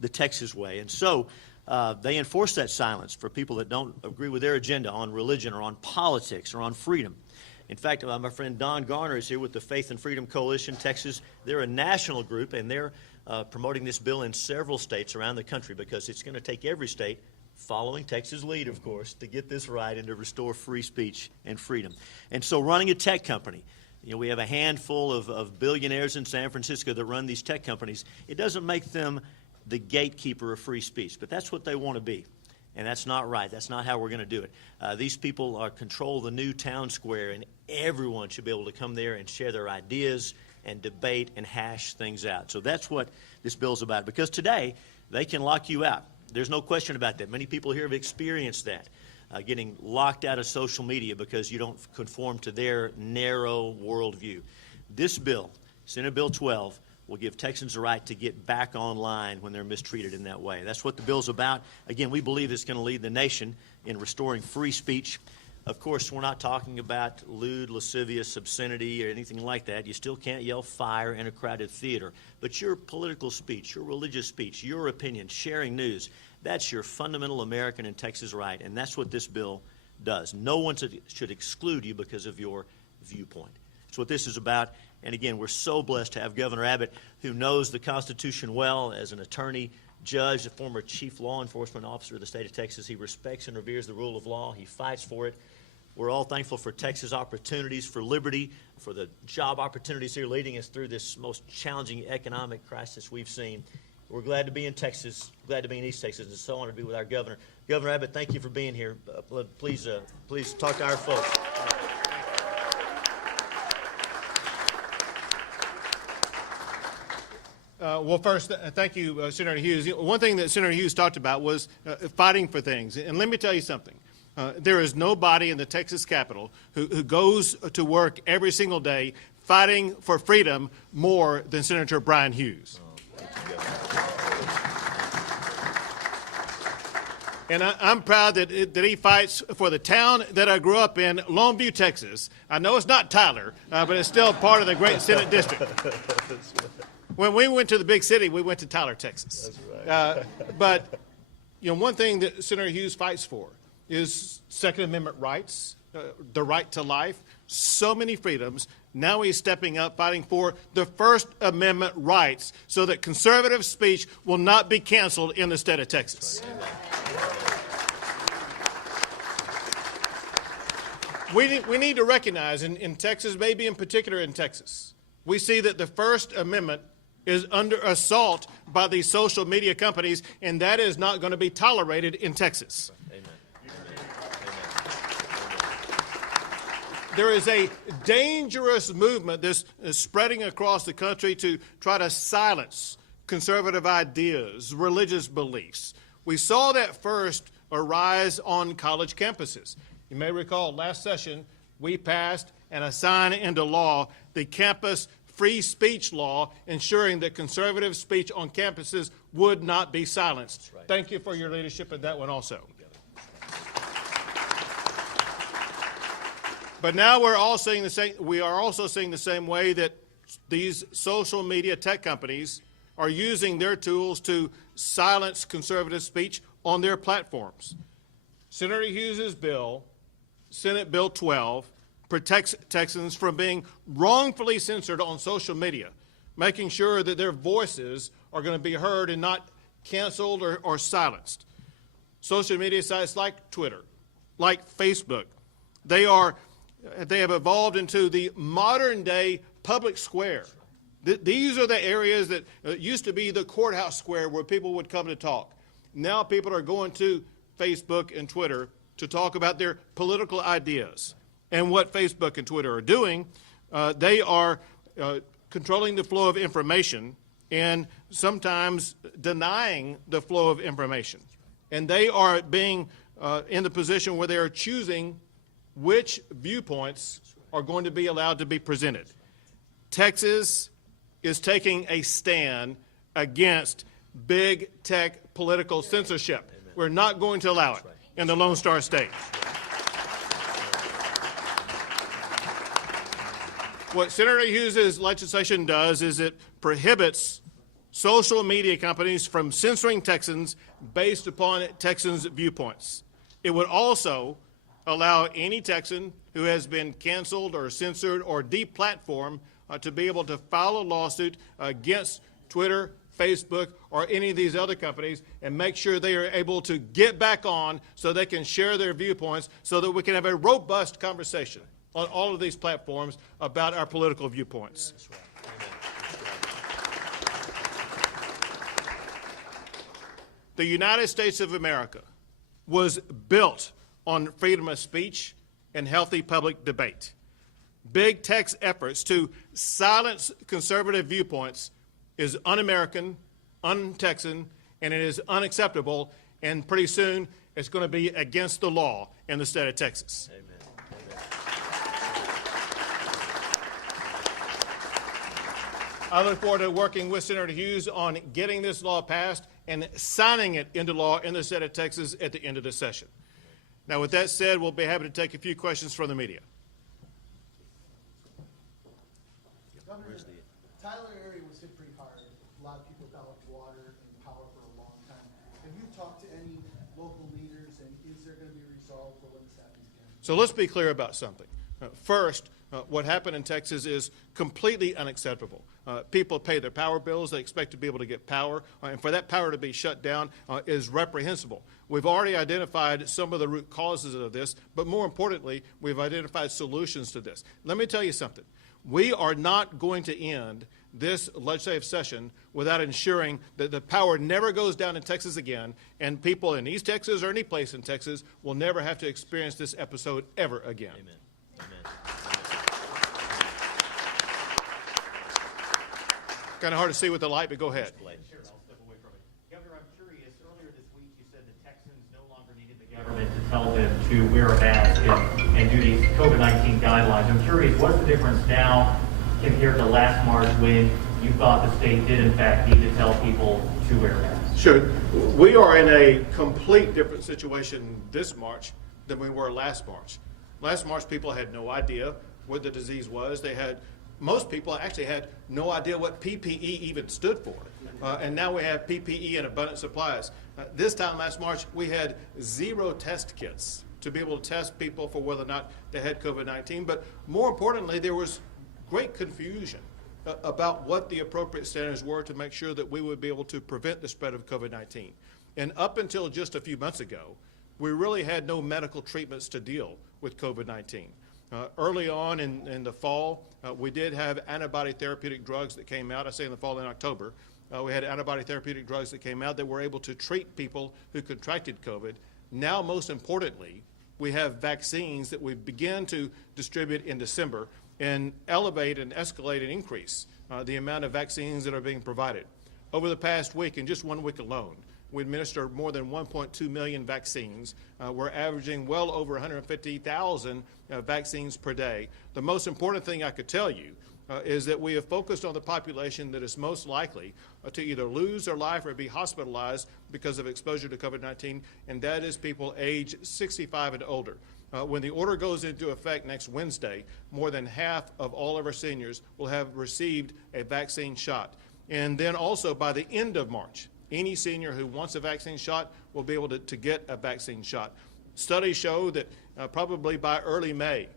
the Texas way. And so they enforce that silence for people that don't agree with their agenda on religion or on politics or on freedom. In fact, my friend Don Garner is here with the Faith and Freedom Coalition, Texas. They're a national group, and they're promoting this bill in several states around the country because it's going to take every state, following Texas' lead, of course, to get this right and to restore free speech and freedom. And so running a tech company, we have a handful of billionaires in San Francisco that run these tech companies. It doesn't make them the gatekeeper of free speech, but that's what they want to be. And that's not right. That's not how we're going to do it. These people control the new town square, and everyone should be able to come there and share their ideas and debate and hash things out. So that's what this bill's about, because today they can lock you out. There's no question about that. Many people here have experienced that, getting locked out of social media because you don't conform to their narrow worldview. This bill, Senate Bill 12, will give Texans the right to get back online when they're mistreated in that way. That's what the bill's about. Again, we believe it's going to lead the nation in restoring free speech. Of course, we're not talking about lewd, lascivious, obscenity, or anything like that. You still can't yell fire in a crowded theater. But your political speech, your religious speech, your opinion, sharing news, that's your fundamental American and Texas right, and that's what this bill does. No one should exclude you because of your viewpoint. That's what this is about. And again, we're so blessed to have Governor Abbott, who knows the Constitution well as an attorney, judge, a former chief law enforcement officer of the state of Texas. He respects and reveres the rule of law. He fights for it. We're all thankful for Texas opportunities, for liberty, for the job opportunities here leading us through this most challenging economic crisis we've seen. We're glad to be in Texas, glad to be in East Texas, and so honored to be with our governor. Governor Abbott, thank you for being here. Please talk to our folks. Well, first, thank you, Senator Hughes. One thing that Senator Hughes talked about was fighting for things. And let me tell you something. There is nobody in the Texas Capitol who goes to work every single day fighting for freedom more than Senator Brian Hughes. And I'm proud that he fights for the town that I grew up in, Longview, Texas. I know it's not Tyler, but it's still part of the great Senate district. When we went to the big city, we went to Tyler, Texas. That's right. But one thing that Senator Hughes fights for is Second Amendment rights, the right to life, so many freedoms. Now he's stepping up, fighting for the First Amendment rights so that conservative speech will not be canceled in the state of Texas. We need to recognize in Texas, maybe in particular in Texas, we see that the First Amendment is under assault by these social media companies, and that is not going to be tolerated in Texas. Amen. There is a dangerous movement that's spreading across the country to try to silence conservative ideas, religious beliefs. We saw that first arise on college campuses. You may recall last session we passed and signed into law the campus free speech law, ensuring that conservative speech on campuses would not be silenced. Right. Thank you for your leadership in that one also. But now we are also seeing the same way that these social media tech companies are using their tools to silence conservative speech on their platforms. Senator Hughes' bill, Senate Bill 12, protects Texans from being wrongfully censored on social media, making sure that their voices are going to be heard and not canceled or silenced. Social media sites like Twitter, like Facebook, they have evolved into the modern-day public square. These are the areas that used to be the courthouse square where people would come to talk. Now people are going to Facebook and Twitter to talk about their political ideas. And what Facebook and Twitter are doing, they are controlling the flow of information and sometimes denying the flow of information. And they are being in the position where they are choosing which viewpoints are going to be allowed to be presented. Texas is taking a stand against big tech political censorship. Amen. We're not going to allow it in the Lone Star State. What Senator Hughes' legislation does is it prohibits social media companies from censoring Texans based upon Texans' viewpoints. It would also allow any Texan who has been canceled or censored or deplatformed to be able to file a lawsuit against Twitter, Facebook, or any of these other companies and make sure they are able to get back on so they can share their viewpoints so that we can have a robust conversation on all of these platforms about our political viewpoints. That's right. The United States of America was built on freedom of speech and healthy public debate. Big Tech's efforts to silence conservative viewpoints is un-American, un-Texan, and it is unacceptable, and pretty soon it's going to be against the law in the state of Texas. Amen. I look forward to working with Senator Hughes on getting this law passed and signing it into law in the state of Texas at the end of the session. Now, with that said, we'll be happy to take a few questions from the media. Governor, Tyler area was hit pretty hard. A lot of people without water and power for a long time. Have you talked to any local leaders, and is there going to be a resolve for when this happens again? So let's be clear about something. First, what happened in Texas is completely unacceptable. People pay their power bills. They expect to be able to get power. And for that power to be shut down is reprehensible. We've already identified some of the root causes of this, but more importantly, we've identified solutions to this. Let me tell you something. We are not going to end this legislative session without ensuring that the power never goes down in Texas again, and people in East Texas or any place in Texas will never have to experience this episode ever again. Amen. Amen. Kind of hard to see with the light, but go ahead. Sure, I'll step away from it. Governor, I'm curious, earlier this week you said that Texans no longer needed the government to tell them to wear a mask and do these COVID-19 guidelines. I'm curious, what's the difference now compared to last March when you thought the state did in fact need to tell people to wear masks? Sure. We are in a complete different situation this March than we were last March. Last March, people had no idea what the disease was. Most people actually had no idea what PPE even stood for. And now we have PPE in abundant supplies. This time last March, we had 0 test kits to be able to test people for whether or not they had COVID-19. But more importantly, there was great confusion about what the appropriate standards were to make sure that we would be able to prevent the spread of COVID-19. And up until just a few months ago, we really had no medical treatments to deal with COVID-19. Early on in the fall, we did have antibody therapeutic drugs that came out. I say in the fall, in October. We had antibody therapeutic drugs that came out that were able to treat people who contracted COVID. Now, most importantly, we have vaccines that we began to distribute in December and elevate and escalate and increase the amount of vaccines that are being provided. Over the past week, in just 1 week alone, we administered more than 1.2 million vaccines. We're averaging well over 150,000 vaccines per day. The most important thing I could tell you is that we have focused on the population that is most likely to either lose their life or be hospitalized because of exposure to COVID-19, and that is people age 65 and older. When the order goes into effect next Wednesday, more than half of all of our seniors will have received a vaccine shot. And then also by the end of March, any senior who wants a vaccine shot will be able to get a vaccine shot. Studies show that probably by early May,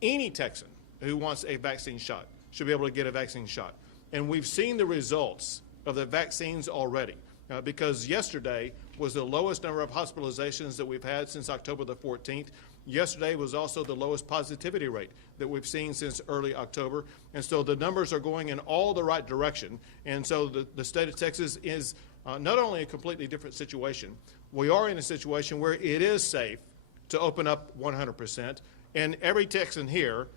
any Texan who wants a vaccine shot should be able to get a vaccine shot. And we've seen the results of the vaccines already because yesterday was the lowest number of hospitalizations that we've had since October the 14th. Yesterday was also the lowest positivity rate that we've seen since early October. And so the numbers are going in all the right direction. And so the state of Texas is not only a completely different situation, we are in a situation where it is safe to open up 100%. And every Texan here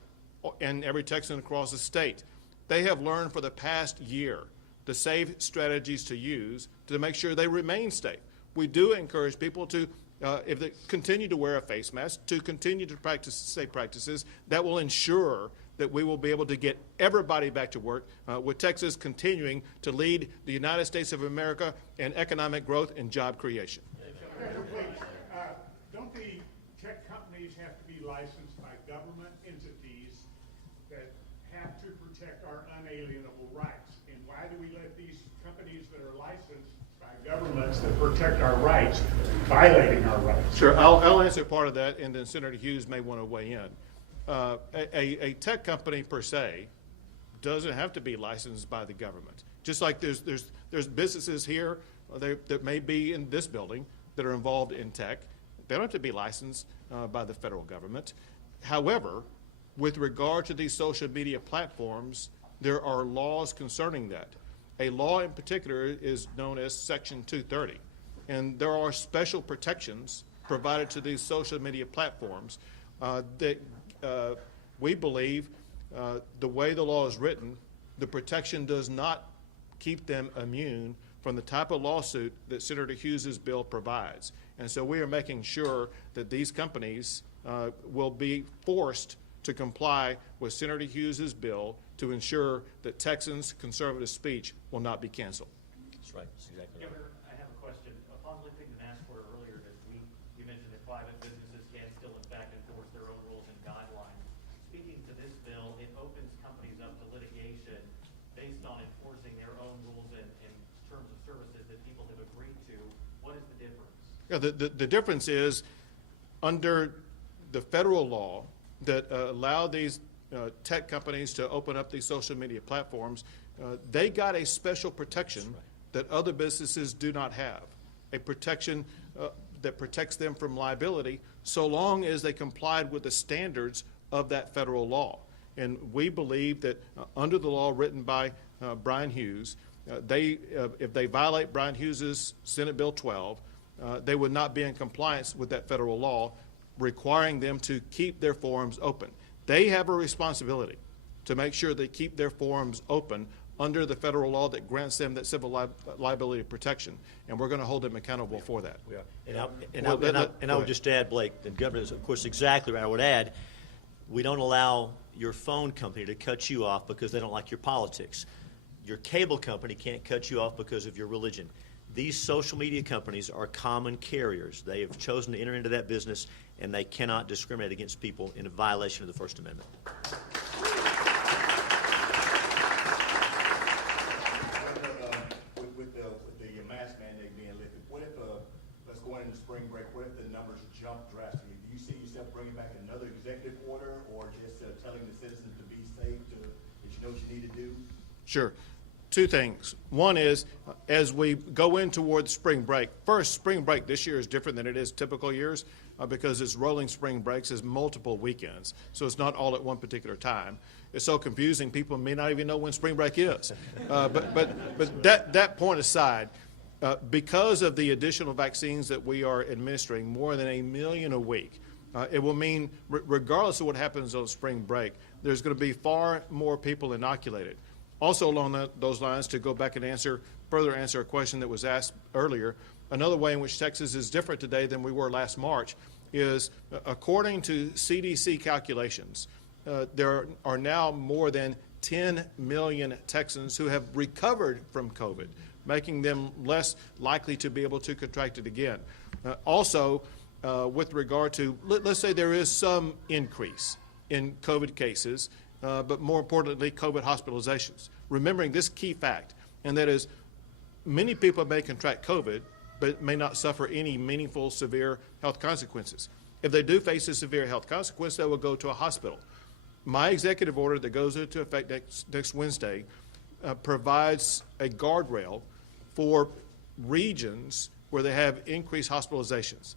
and every Texan across the state, they have learned for the past year the safe strategies to use to make sure they remain safe. We do encourage people to, if they continue to wear a face mask, to continue to practice safe practices that will ensure that we will be able to get everybody back to work, with Texas continuing to lead the United States of America in economic growth and job creation. Don't the tech companies have to be licensed by government entities that have to protect our unalienable rights? And why do we let these companies governments that protect our rights violating our rights? Sure, I'll answer part of that, and then Senator Hughes may want to weigh in. A tech company per se doesn't have to be licensed by the government. Just like there's businesses here that may be in this building that are involved in tech. They don't have to be licensed by the federal government. However, with regard to these social media platforms, there are laws concerning that. A law in particular is known as Section 230, and there are special protections provided to these social media platforms that we believe the way the law is written, the protection does not keep them immune from the type of lawsuit that Senator Hughes's bill provides. And so we are making sure that these companies will be forced to comply with Senator Hughes's bill to ensure that Texans' conservative speech will not be canceled. That's right. That's exactly right. Governor, I have a question. Upon lifting the mask order earlier this week, you mentioned that private businesses can still, in fact, enforce their own rules and guidelines. Speaking to this bill, it opens companies up to litigation based on enforcing their own rules and terms of services that people have agreed to. What is the difference? Yeah, the difference is under the federal law that allow these tech companies to open up these social media platforms, they got a special protection that other businesses do not have, a protection that protects them from liability so long as they complied with the standards of that federal law. And we believe that under the law written by Brian Hughes, if they violate Brian Hughes's Senate Bill 12, they would not be in compliance with that federal law requiring them to keep their forums open. They have a responsibility to make sure they keep their forums open under the federal law that grants them that civil liability protection, and we're going to hold them accountable for that. We are. And I would just add, Blake, the governor is, of course, exactly right. I would add, we don't allow your phone company to cut you off because they don't like your politics. Your cable company can't cut you off because of your religion. These social media companies are common carriers. They have chosen to enter into that business, and they cannot discriminate against people in a violation of the First Amendment. With the mask mandate being lifted, what if, let's go into spring break, what if the numbers jump drastically? Do you see yourself bringing back another executive order, or just telling the citizens to be safe, that you know what you need to do? Sure. Two things. One is, as we go in toward spring break, first, spring break this year is different than it is typical years because it's rolling spring breaks, it's multiple weekends, so it's not all at one particular time. It's so confusing, people may not even know when spring break is. But that point aside, because of the additional vaccines that we are administering, more than 1 million a week, it will mean, regardless of what happens on spring break, there's going to be far more people inoculated. Also along those lines, to go back and further answer a question that was asked earlier, another way in which Texas is different today than we were last March is, according to CDC calculations, there are now more than 10 million Texans who have recovered from COVID, making them less likely to be able to contract it again. Also, with regard to, let's say there is some increase in COVID cases, but more importantly, COVID hospitalizations. Remembering this key fact, and that is many people may contract COVID, but may not suffer any meaningful severe health consequences. If they do face a severe health consequence, they will go to a hospital. My executive order that goes into effect next Wednesday provides a guardrail for regions where they have increased hospitalizations.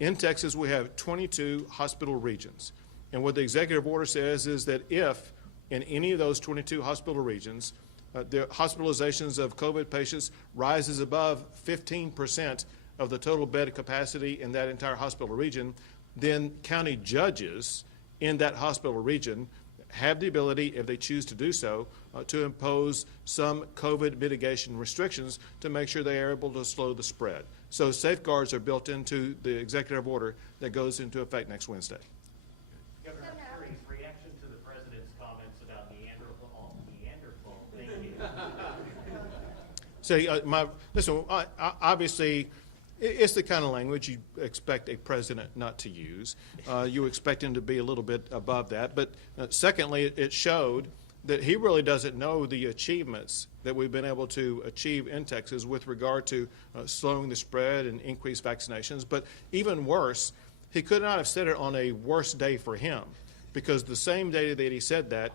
In Texas, we have 22 hospital regions. And what the executive order says is that if in any of those 22 hospital regions, the hospitalizations of COVID patients rises above 15% of the total bed capacity in that entire hospital region, then county judges in that hospital region have the ability, if they choose to do so, to impose some COVID mitigation restrictions to make sure they are able to slow the spread. So safeguards are built into the executive order that goes into effect next Wednesday. Governor, I'm curious, reaction to the president's comments about Neanderthal. Thank you. Listen, obviously, it's the kind of language you expect a president not to use. You expect him to be a little bit above that. But secondly, it showed that he really doesn't know the achievements that we've been able to achieve in Texas with regard to slowing the spread and increased vaccinations. But even worse, he could not have said it on a worse day for him, because the same day that he said that,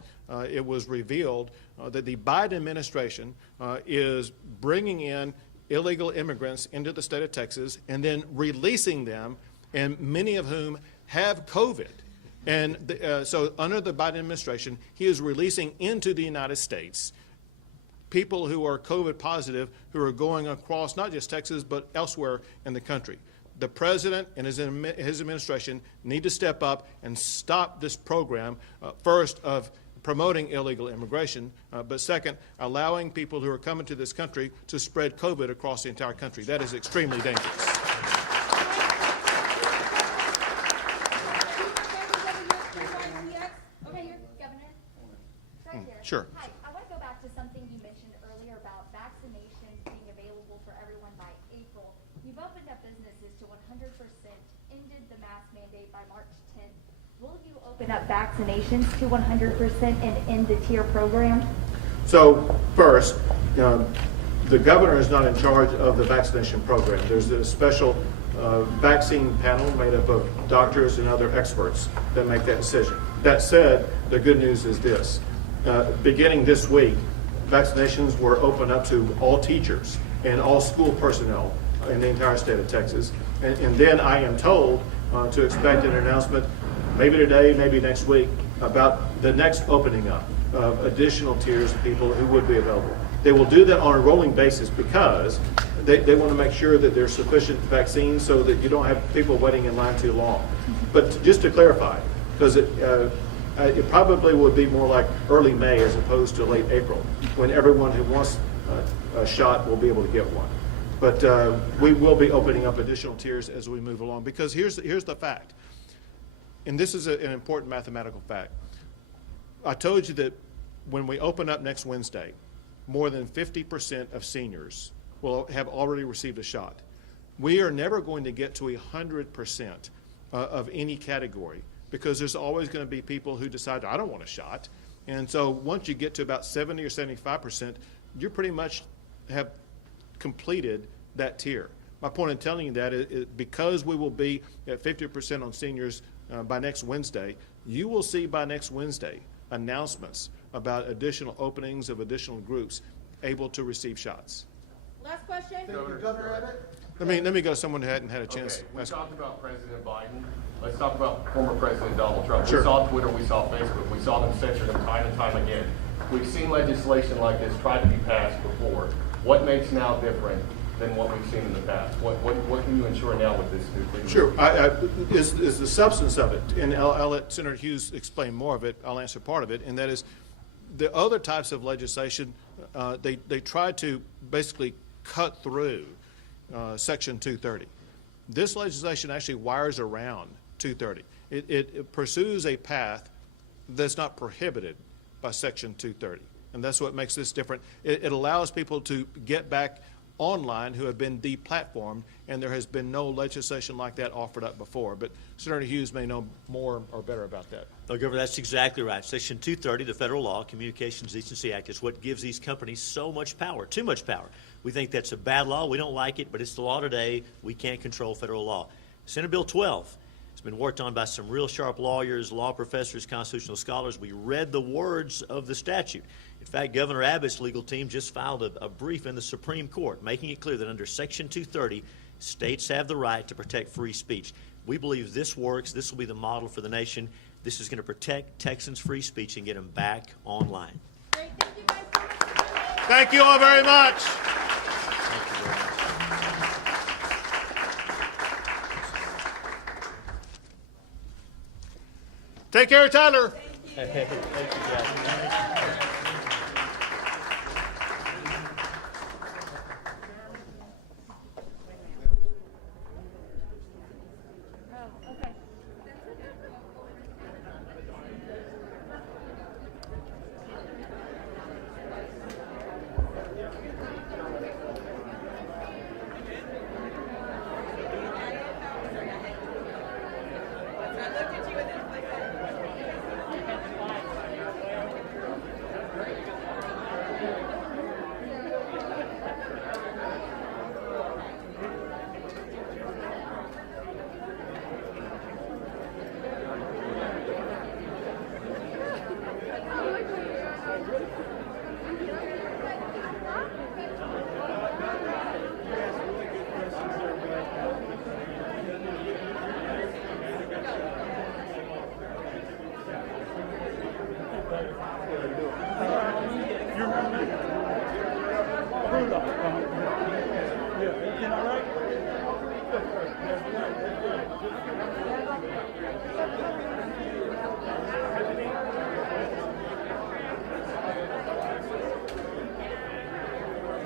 it was revealed that the Biden administration is bringing in illegal immigrants into the state of Texas and then releasing them, and many of whom have COVID. And so under the Biden administration, he is releasing into the United States people who are COVID positive who are going across not just Texas but elsewhere in the country. The president and his administration need to step up and stop this program, first of promoting illegal immigration, but second, allowing people who are coming to this country to spread COVID across the entire country. That is extremely dangerous. Sure. Hi, I want to go back to something you mentioned earlier about vaccinations being available for everyone by April. You've opened up businesses to 100%, ended the mask mandate by March 10th. Will you open up vaccinations to 100% and end the tier program? So first, the governor is not in charge of the vaccination program. There's a special vaccine panel made up of doctors and other experts that make that decision. That said, the good news is this. Beginning this week, vaccinations were opened up to all teachers and all school personnel in the entire state of Texas. And then I am told to expect an announcement, maybe today, maybe next week, about the next opening up of additional tiers of people who would be available. They will do that on a rolling basis because they want to make sure that there's sufficient vaccines so that you don't have people waiting in line too long. But just to clarify, because it probably would be more like early May as opposed to late April, when everyone who wants a shot will be able to get one. But we will be opening up additional tiers as we move along, because here's the fact, and this is an important mathematical fact. I told you that when we open up next Wednesday, more than 50% of seniors will have already received a shot. We are never going to get to 100% of any category, because there's always going to be people who decide, I don't want a shot. And so once you get to about 70 or 75%, you pretty much have completed that tier. My point in telling you that is because we will be at 50% on seniors by next Wednesday, you will see by next Wednesday announcements about additional openings of additional groups able to receive shots. Last question. Thank you, Governor Abbott. Let me go to someone who hadn't had a chance. Okay, we talked about President Biden. Let's talk about former President Donald Trump. Sure. We saw Twitter, we saw Facebook, we saw them censor them time and time again. We've seen legislation like this try to be passed before. What makes now different than what we've seen in the past? What can you ensure now with this new thing? Sure. Is the substance of it, and I'll let Senator Hughes explain more of it. I'll answer part of it, and that is the other types of legislation, they try to basically cut through Section 230. This legislation actually wires around 230. It pursues a path that's not prohibited by Section 230, and that's what makes this different. It allows people to get back online who have been deplatformed, and there has been no legislation like that offered up before. But Senator Hughes may know more or better about that. No, Governor, that's exactly right. Section 230, the federal law, Communications Decency Act, is what gives these companies so much power, too much power. We think that's a bad law. We don't like it, but it's the law today. We can't control federal law. Senate Bill 12 has been worked on by some real sharp lawyers, law professors, constitutional scholars. We read the words of the statute. In fact, Governor Abbott's legal team just filed a brief in the Supreme Court making it clear that under Section 230, states have the right to protect free speech. We believe this works. This will be the model for the nation. This is going to protect Texans' free speech and get them back online. Great. Thank you guys so much for coming. Thank you all very much. Take care, Tyler. Thank you, guys. Thank you.